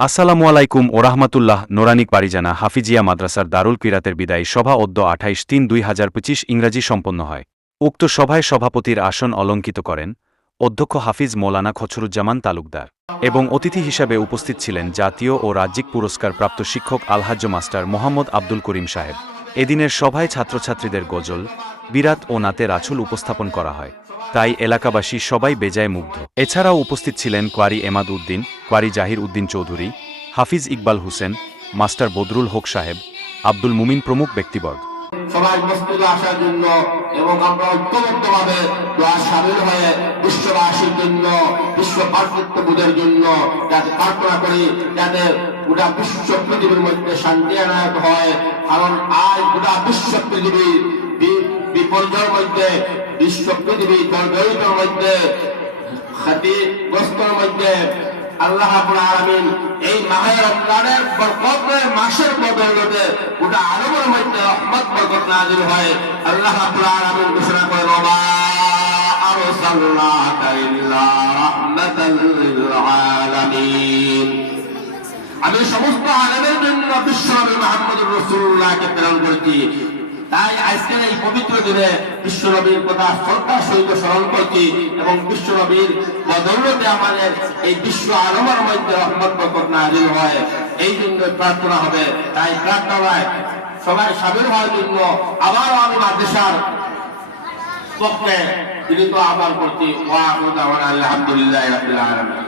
আসসালামু আলাইকুম ওরাহমাতুল্লাহ। নোরানিক পারিজানা হাফিজিয়া মাদ্রাসার দারুল কিরাতের বিদায়ী সভা অদ্য 28-3-2025 ইংরাজি সম্পন্ন হয়। উক্ত সভায় সভাপতির আসন অলঙ্কিত করেন অধ্যক্ষ হাফিজ মৌলানা খছরুজ্জামান তালুকদার এবং অতিথি হিসাবে উপস্থিত ছিলেন জাতীয় ও রাজ্যিক পুরস্কারপ্রাপ্ত শিক্ষক আলহাজ্জ মাস্টার মোহাম্মদ আব্দুল করিম সাহেব। এদিনের সভায় ছাত্রছাত্রীদের গজল, বিরাত ও নাতে রাছুল উপস্থাপন করা হয়, তাই এলাকাবাসী সবাই বেজায় মুগ্ধ। এছাড়াও উপস্থিত ছিলেন কোয়ারি এমাদ উদ্দিন, কোয়ারি জাহির উদ্দিন চৌধুরী, হাফিজ ইকবাল হোসেন, মাস্টার বদরুল হক সাহেব, আব্দুল মুমিন প্রমুখ ব্যক্তিবর্গ। সবাই মসজিদে আসার জন্য এবং আমরা ঐক্যবদ্ধভাবে দোয়া শামিল হয়ে বিশ্ববাসীর জন্য, বিশ্ব ভাতৃত্ববোধের জন্য যাতে প্রার্থনা করি, যাতে গোটা বিশ্ব পৃথিবীর মধ্যে শান্তি আনায়ত হয়। কারণ আজ গোটা বিশ্ব পৃথিবীর বিপর্যয়ের মধ্যে, বিশ্ব পৃথিবী জর্জরিতের মধ্যে, ক্ষতিগ্রস্তর মধ্যে আল্লাহ রাব্বুল আলামিন এই মাহে রমজানের বরকতের মাসের বদৌলতে গোটা আরবের মধ্যে রহমত বরকত নাযিল হয়। আল্লাহ রাব্বুল আলামিন ঘোষণা করেন, ওয়া আরসালনাকা ইল্লা রাহমাতাল লিল আলামিন। আমি সমস্ত আলেমের জন্য বিশ্বনবী মুহাম্মদুর রাসূলুল্লাহকে প্রেরণ করেছি। তাই আজকের এই পবিত্র দিনে বিশ্বনবীর কথা শ্রদ্ধার সহিত স্মরণ করছি এবং বিশ্বনবীর বদৌলতে আমাদের এই বিশ্ব আলমের মধ্যে রহমত বরকত নাযিল হয়, এই জন্য প্রার্থনা হবে। তাই প্রার্থনায় সবাই শামিল হওয়ার জন্য আবারও আমি মাদ্রাসার পক্ষে বিনীত আহ্বান করছি। ওয়া আখিরু দাওয়ানা আলহামদুলিল্লাহি রাব্বিল আলামিন।